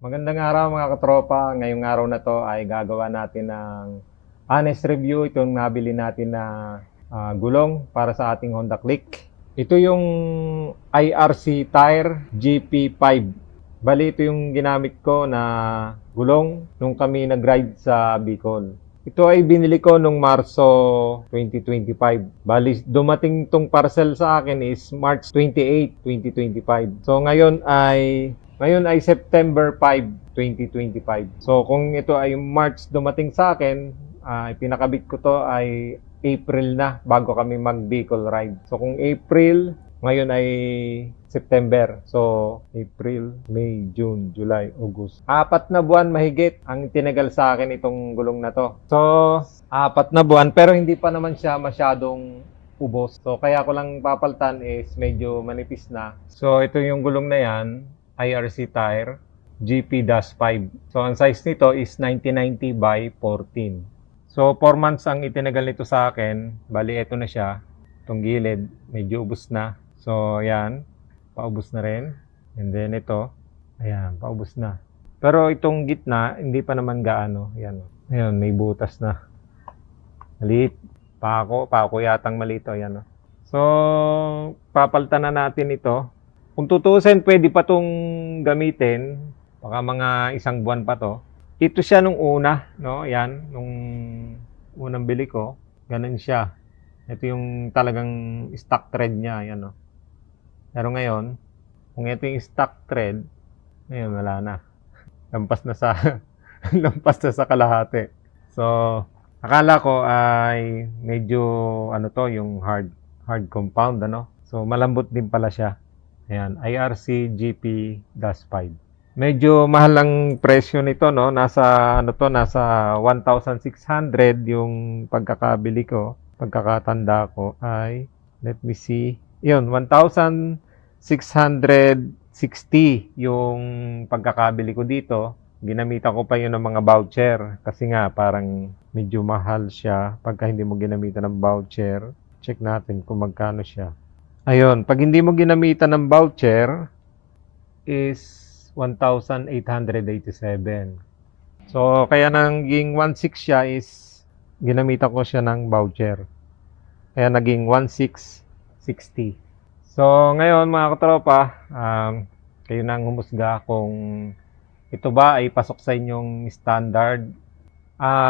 Magandang araw mga katropa. Ngayong araw na to ay gagawa natin ng honest review. Itong nabili natin na gulong para sa ating Honda Click. Ito yung IRC Tire GP5. Bali ito yung ginamit ko na gulong nung kami nag-ride sa Bicol. Ito ay binili ko nung Marso 2025. Bali, dumating tong parcel sa akin is March 28, 2025. So ngayon ay September 5, 2025. So kung ito ay March dumating sa akin, pinakabit ko to ay April na bago kami mag Bicol ride. So kung April, ngayon ay September. So, April, May, June, July, August. 4 na buwan mahigit ang tinagal sa akin itong gulong na to. So, 4 na buwan pero hindi pa naman siya masyadong ubos. So, kaya ko lang papaltan is medyo manipis na. So, ito yung gulong na yan, IRC Tire GP-5. So, ang size nito is 1990 by 14. So, 4 months ang itinagal nito sa akin. Bali, ito na siya. Itong gilid, medyo ubos na. So, yan. Paubos na rin. And then ito, ayan, paubos na. Pero itong gitna, hindi pa naman gaano. Ayan, ayan, may butas na. Maliit. Pako yatang maliit. Ayan. So, papalitan na natin ito. Kung tutusin, pwede pa itong gamitin. Baka mga 1 buwan pa to. Ito siya nung una, no? Ayan, nung unang bili ko. Ganun siya. Ito yung talagang stock thread niya. Ayan, no? Pero ngayon, kung ito yung stock thread, ngayon wala na. Lampas na sa lampas na sa kalahati. So, akala ko ay medyo ano to, yung hard compound ano. So, malambot din pala siya. Ayan, IRC GP-5. Medyo mahal ang presyo nito no. Nasa ano to, nasa 1,600 yung pagkakabili ko. Pagkakatanda ko ay let me see. Yun, 1,660 yung pagkakabili ko dito. Ginamitan ko pa yun ng mga voucher. Kasi nga, parang medyo mahal siya. Pagka hindi mo ginamitan ng voucher, check natin kung magkano siya. Ayun, pag hindi mo ginamitan ng voucher, is 1,887. So, kaya naging 1,600 siya is ginamitan ko siya ng voucher. Kaya naging 1,660. So, ngayon mga katropa, kayo nang humusga kung ito ba ay pasok sa inyong standard.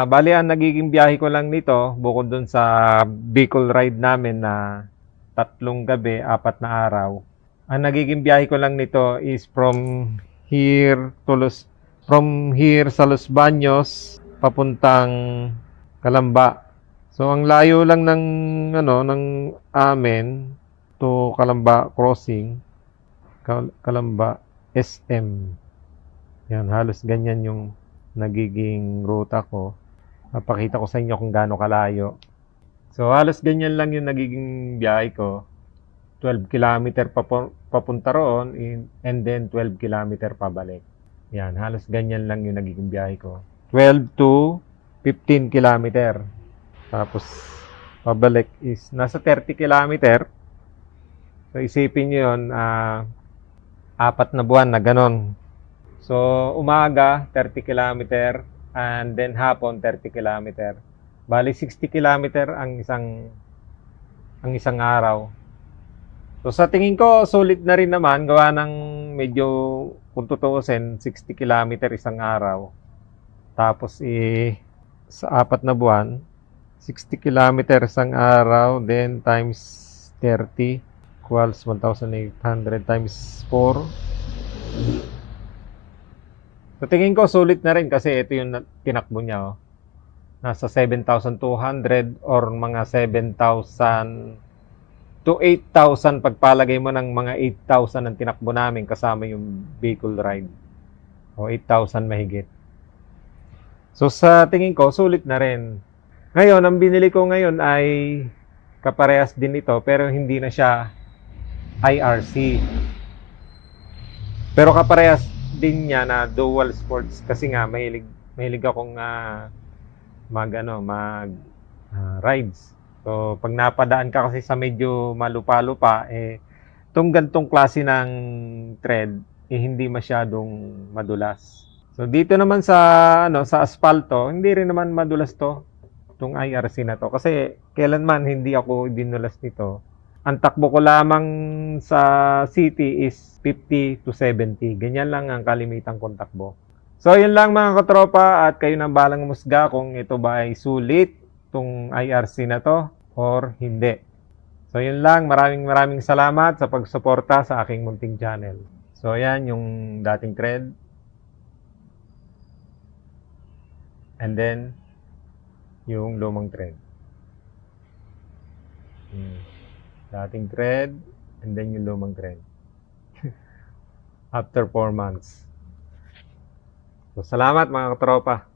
Bali, ang nagiging biyahe ko lang nito, bukod dun sa Bicol ride namin na 3 gabi, 4 na araw. Ang nagiging biyahe ko lang nito is from here sa Los Baños papuntang Calamba. So ang layo lang ng ng amin to Calamba crossing, Calamba SM. Yan, halos ganyan yung nagiging ruta ko. Napakita ko sa inyo kung gaano kalayo. So halos ganyan lang yung nagiging biyahe ko. 12 kilometer papunta roon and then 12 kilometer pabalik. Yan, halos ganyan lang yung nagiging biyahe ko. 12 to 15 kilometer. Tapos, pabalik is nasa 30 kilometer. So, isipin nyo yun, 4 na buwan na ganon. So, umaga, 30 kilometer, and then hapon, 30 kilometer. Bali, 60 kilometer ang isang araw. So, sa tingin ko, sulit na rin naman. Gawa ng medyo, kung tutuusin, 60 kilometer isang araw. Tapos, sa 4 na buwan, 60 kilometers ang araw, then times 30 equals 1,800 times 4. So, tingin ko sulit na rin kasi ito yung tinakbo niya. Oh. Nasa 7,200 or mga 7,000 to 8,000 pagpalagay mo ng mga 8,000 ang tinakbo namin kasama yung Bicol ride. O 8,000 mahigit. So, sa tingin ko, sulit na rin. Ngayon, ang binili ko ngayon ay kaparehas din ito pero hindi na siya IRC. Pero kaparehas din niya na dual sports kasi nga mahilig akong mag rides. So, pag napadaan ka kasi sa medyo malupa-lupa, itong gantong klase ng thread hindi masyadong madulas. So dito naman sa sa asfalto, hindi rin naman madulas itong IRC na to kasi kailanman hindi ako dinulas nito. Ang takbo ko lamang sa city is 50 to 70. Ganyan lang ang kalimitang kong takbo. So yun lang mga katropa, at kayo nang balang umusga kung ito ba ay sulit itong IRC na to or hindi. So yun lang, maraming salamat sa pagsuporta sa aking munting channel. So ayan yung dating thread. And then yung lumang thread. Dating thread and then yung lumang thread. After 4 months. So salamat mga katropa.